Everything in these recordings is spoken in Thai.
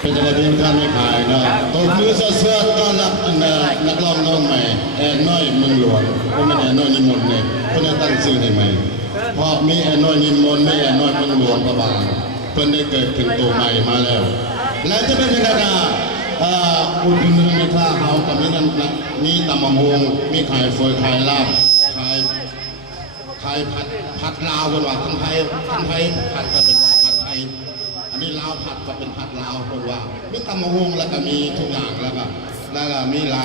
เป็นจะได้เพียงท่านไม่ขายเนาะตัวมือเสื้อต้อนรับนักร้องน้องใหม่แอนน้อยเมืองหลวงคนนั้นแอนน้อยนิมนต์เนี่ยคนนั้นตั้งชื่อให้ใหม่เพราะมีแอนน้อยนิมนต์มีแอนน้อยเมืองหลวงประบาเพิ่นได้เกิดถึงตัวใหม่มาแล้วและจะเป็นยังไงนะอุดหนุนในท่าเฮากับมีนั่นนะมีตำมะม่วงมีไข่เฟยไข่ลาบไข่ผัดลาวกันว่าทั้งไทยผัดก็เป็นผัดไทยอันนี้ลาวผัดก็เป็นผัดลาวคนว่ามีตำมะม่วงแล้วก็มีทุกอย่างแล้วก็มีหล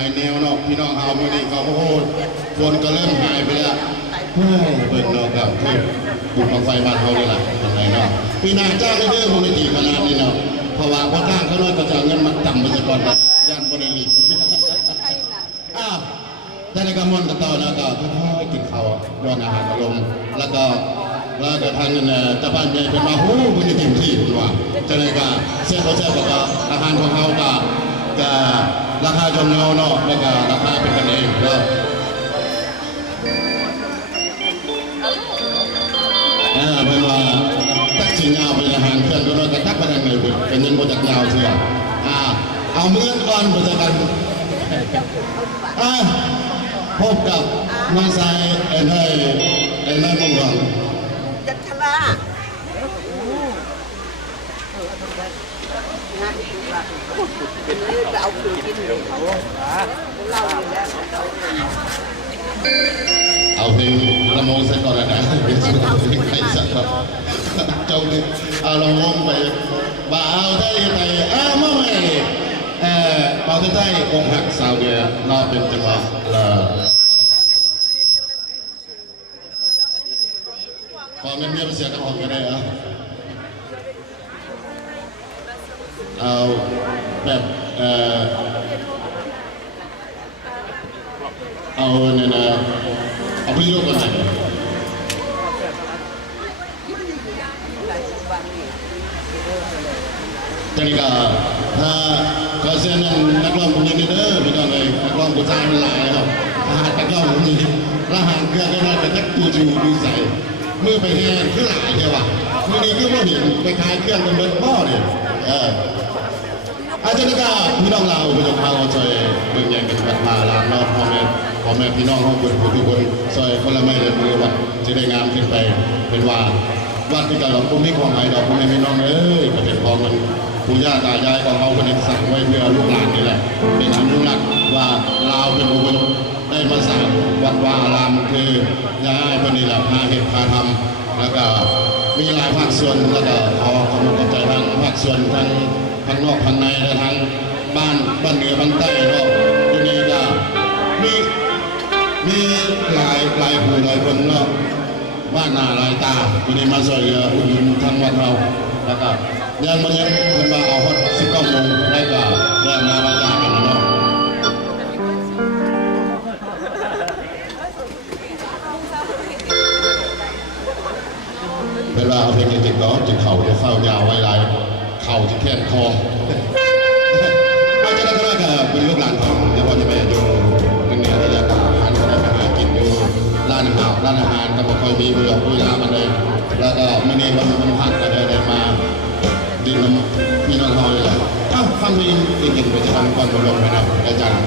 ายแนวเนาะพี่น้องเฮาเมื่อนี้ก็โอ้โหคนก็เริ่มหายไปแล้วเปิดเนาะครับคือบุญบังไฟบ้านเฮาเลยล่ะเป็นไงเนาะปีหน้าจ้างได้เด้อมูลนิธิขนาดนี้เนาะเพราะว่าพอจ้างเขาน้อยก็จะเงินมาจำไปซะก่อนย่านบริลีได้ในกำมวลกันต่อแล้วก็ค่อยๆกินข้าวย้อนอาหารอารมณ์แล้วก็ทางเจ้าบ้านใหญ่เป็นมาหูมันจะเต็มที่คุณว่าจะเลยก็เสียเขาแจ้งบอกว่าอาหารของเขาก็ราคาจำเนาเนาะแล้วก็ราคาเป็นกันเองก็เป็นว่าตักชิ้นยาวเป็นอาหารเพื่อนก็น้อยก็ตักไปทางไหนเป็นเงินโปรจากยาวเชียวเอาเมื่อก่อนไปจากกันพบกับน้องชายไอ้น้อยมงคลจันทราจะเอาคืนกินเขาเล่าอยู่แล้วเอาเพลงละมงสักก่อนนะเป็นสุดท้ายใครสักครับเจ้าดิเอาละมงไปบ่าวไทยมั่งไงบ่าวไทยองค์หักสาวเดียเราเป็นจังหวะพอเงียบๆเสียงก็ออกกันได้เอาแบบเอาเนี่ยนะเอาพี่ลูกกันหน่อยตอนนี้ก็ก็เส้นนักร้องคนนี้เด้อพี่น้องเลยนักร้องผู้ชายมันหลายครับนักร้องคนนี้ละหางเครื่องก็ได้แต่นักตูจูดูใส่เมื่อไปแห่ขึ้นหลายใช่ป่ะเมื่อนี้ก็ไม่เห็นไปขายเครื่องเป็นเบิร์ดพ่อเนี่ยอาจารย์ก็พี่น้องเราผู้ชมเขาช่วยเบิ่งแย่งกันแบบมาลามเนาะพ่อแม่พี่น้องเขาทุกคนช่วยคนละไม่เลยมือวัดจะได้งามขึ้นไปเป็นว่าวัดที่กับเราคุ้มที่ของไทยเราพ่อแม่พี่น้องก็เป็นของมันปู่ย่าตายายของเราเป็นสั่งไว้เพื่อลูกหลานนี่แหละเป็นอนุรักษ์ว่าเราเป็นบุญได้มาสั่งวัดวาอารามคือยายคนนี้แหละพาเหตุพาทำแล้วก็มีหลายภาคส่วนแล้วก็เอาความเข้าใจทางภาคส่วนทางนอกทางในและทางบ้านเหนือบ้านใต้ก็ที่นี่ก็มีหลายผู้หลายคนเนาะบ้านหน้าหลายตาที่นี่มาสวยอุ่นทางวัดเราแล้วก็ยังมันยังเป็นว่าเอาฮอต19 โมงได้ก็เริ่มมาบรรยากาศเนาะเวลาเอาเพลงเก่งๆก็จะเข่าจะเฝ้ายาวไว้ลายเข่าจะแคบคออาจจะได้ก็เป็นลูกหลานของเดี๋ยวว่าจะไปอยู่ตรงนี้ที่จะหาก็ได้ไปหากินอยู่ร้านอาหารก็ไม่ค่อยมีผู้ยามันเลยแล้วก็มื่อนี้มันพักก็ได้มาดีมันพี่น้องเขาเลยฟังเพลงเก่งๆไปจะทำก่อนบนลงไปนะอาจารย์